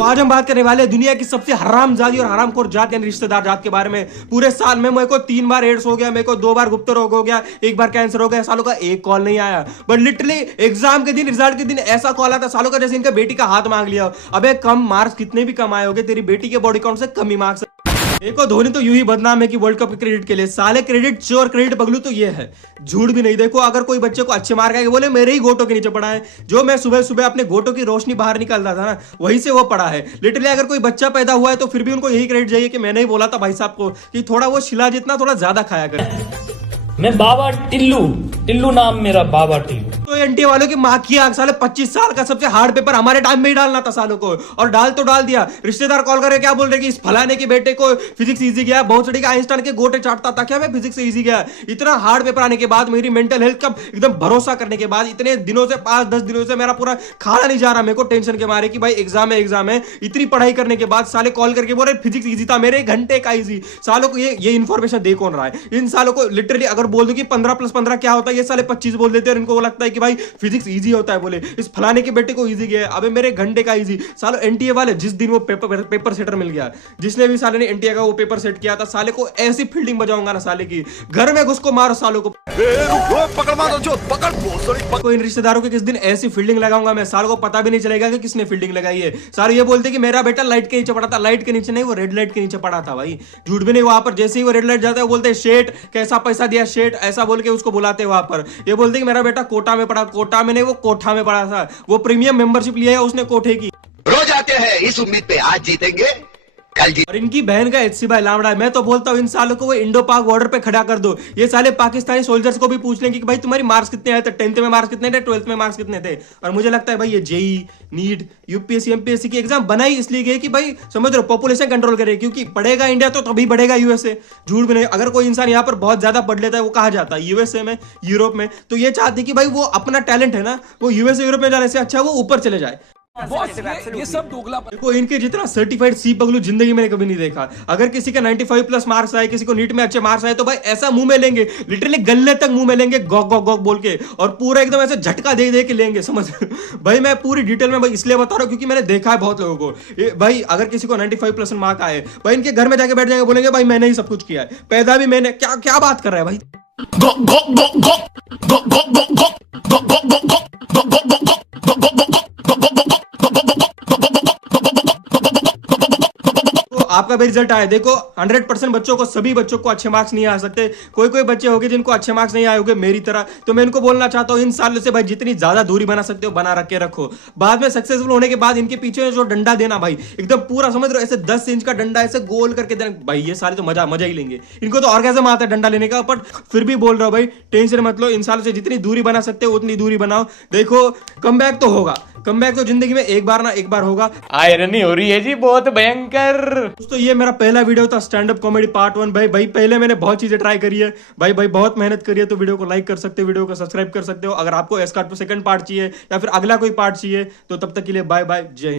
तो आज हम बात करने वाले हैं दुनिया की सबसे हरामजादी और हरामखोर जात यानी रिश्तेदार जात के बारे में। पूरे साल में मेरे को 3 बार एड्स हो गया, मेरे को 2 बार गुप्त रोग हो गया, 1 बार कैंसर हो गया, सालों का एक कॉल नहीं आया। बट लिटरली एग्जाम के दिन, रिजल्ट के दिन ऐसा कॉल आता सालों का जैसे इनका बेटी का हाथ मांग लिया। अबे कम मार्क्स कितने भी कम आए होगे, तेरी बेटी के बॉडी काउंट से कम ही मार्क्स। देखो धोनी तो यूं ही बदनाम है कि वर्ल्ड कप के क्रेडिट के लिए, साले क्रेडिट चोर क्रेडिट पगलू तो ये है, झूठ भी नहीं। देखो अगर कोई बच्चे को अच्छे मार्क आएंगे, बोले मेरे ही गोटों के नीचे पड़ा है, जो मैं सुबह सुबह अपने गोटों की रोशनी बाहर निकालता था ना, वहीं से वो पड़ा है। लिटरली अगर कोई बच्चा पैदा हुआ है तो फिर भी उनको यही क्रेडिट चाहिए कि मैंने ही बोला था भाई साहब को कि थोड़ा वो शिला जितना थोड़ा ज्यादा खाया करे। मैं बाबा टिल्लू नाम मेरा, बाबा टिल्लू। तो एनटीए वालों की माँ की आग, साले 25 साल का सबसे हार्ड पेपर हमारे टाइम में ही डालना था सालों को, और डाल तो डाल दिया। रिश्तेदार कॉल करे क्या बोल रहे कि इस फलाने के बेटे को फिजिक्स इजी गया, बहुत सड़ी आइंस्टाइन के गोटे चाटता था क्या मैं फिजिक्स इजी गया। इतना हार्ड पेपर आने के बाद मेरी मेंटल हेल्थ का एकदम भरोसा करने के बाद इतने दिनों से 5-10 दिनों से मेरा पूरा खाना नहीं जा रहा मेरे को, टेंशन के मारे कि भाई एग्जाम है। इतनी पढ़ाई करने के बाद साले कॉल करके बोल रहे फिजिक्स इजी था, मेरे घंटे का इजी। सालों को ये इन्फॉर्मेशन दे कौन रहा है? इन सालों को लिटरली अगर बोल दो कि 15+15 क्या होता है, ये साले 25 बोल देते हैं और इनको लगता है कि भाई फिजिक्स इजी होता है, बोले इस फलाने के बेटे को इजी गया है। अबे मेरे घंटे का इजी। सालो एनटीए वाले जिस दिन वो पेपर सेटर मिल गया, जिसने भी साले ने एनटीए का वो पेपर सेट किया था, साले को ऐसी फील्डिंग बजाऊंगा ना साले की, घर में घुस को मारो सालों को, पकड़ इन रिश्तेदारों के किस दिन ऐसी फील्डिंग लगाऊंगा मैं, सालों को पता भी नहीं चलेगा कि किसने फील्डिंग लगाई है। सारे ये बोलते कि मेरा बेटा लाइट के नीचे पड़ा था, लाइट के नीचे नहीं, वो रेड लाइट के नीचे पड़ा था। भाई झूठ भी नहीं, वहां पर जैसे ही वो रेड लाइट जाता है वो बोलते हैं शेट कैसा पैसा दिया शेट, ऐसा बोल के उसको बुलाते हैं वहां पर। ये बोलते कि मेरा बेटा कोटा में पड़ा, कोटा में नहीं वो कोठा में पड़ा था, वो प्रीमियम मेंबरशिप लिया है उसने कोठे की। रोज आते हैं इस उम्मीद पे आज जीतेंगे कल जीत। और इनकी बहन का एचसी भाई लामड़ा है। मैं तो बोलता हूँ इन सालों को वो इंडो पाक बॉर्डर पे खड़ा कर दो। ये साले पाकिस्तानी सोल्जर्स को भी पूछ लेंगे कि भाई तुम्हारी मार्क्स कितने आए थे, 10th में मार्क्स कितने थे, 12th में मार्क्स कितने थे। और मुझे लगता है भाई ये जेई, नीट, यूपीएससी, एमपीएससी की एग्जाम बनाई इसलिए गई कि भाई समझ रहे हो पॉपुलेशन कंट्रोल करे, क्योंकि पढ़ेगा इंडिया तो तभी बढ़ेगा यूएसए। झूठ भी नहीं, अगर कोई इंसान यहाँ पर बहुत ज्यादा पढ़ लेता है वो कहाँ जाता है, यूएसए में, यूरोप में। तो ये चाहती कि भाई वो अपना टैलेंट है ना, वो यूएसए यूरोप में जाने से अच्छा वो ऊपर चले जाए। ये सब दोगला। देखो इनके जितना सर्टिफाइड सी पगलू जिंदगी में कभी नहीं देखा। अगर किसी का 95+ मार्क्स आए, किसी को नीट में अच्छे मार्क्स आए, तो भाई ऐसा मुंह में लेंगे, लिटरली गले तक मुंह में लेंगे, गॉक गॉक गॉक बोल के, और पूरा एकदम ऐसे झटका दे दे के लेंगे, समझ। भाई मैं पूरी डिटेल में भाई इसलिए बता रहा हूँ क्योंकि मैंने देखा है बहुत लोगों को। भाई अगर किसी को 95% मार्क आए, भाई इनके घर में जाके बैठ जाएंगे, बोलेंगे भाई मैंने ही सब कुछ किया है, पैदा भी मैंने। क्या क्या बात कर रहा है भाई? आपका भी रिजल्ट आया, देखो 100% बच्चों को, सभी बच्चों को अच्छे मार्क्स नहीं आ सकते। कोई बच्चे होंगे जिनको अच्छे मार्क्स नहीं आए होंगे मेरी तरह। तो मैं इनको बोलना चाहता हूँ इन सालों से भाई जितनी ज्यादा दूरी बना सकते हो बना रखे रखो। बाद में सक्सेसफुल होने के बाद इनके पीछे जो डंडा देना भाई, एकदम पूरा समझ रहे हो ऐसे 10 इंच का डंडा ऐसे गोल करके देना भाई, ये सारे तो मजा ही लेंगे। इनको तो ऑर्गेज़म आता है डंडा लेने का, बट फिर भी बोल रहा हूँ भाई टेंशन मत लो, इन सालों से जितनी दूरी बना सकते हो उतनी दूरी बनाओ। देखो कमबैक तो होगा, कमबैक तो जिंदगी में एक बार ना एक बार होगा। आयरनी हो रही है जी बहुत भयंकर। दोस्तों ये मेरा पहला वीडियो था स्टैंड अप कॉमेडी पार्ट 1। भाई पहले मैंने बहुत चीजें ट्राई करी है, भाई बहुत मेहनत करी है। तो वीडियो को लाइक कर सकते हो, वीडियो को सब्सक्राइब कर सकते हो। अगर आपको एस्कार्ट सेकंड पार्ट चाहिए या फिर अगला कोई पार्ट चाहिए तो तब तक के लिए बाय बाय, जय हिंद।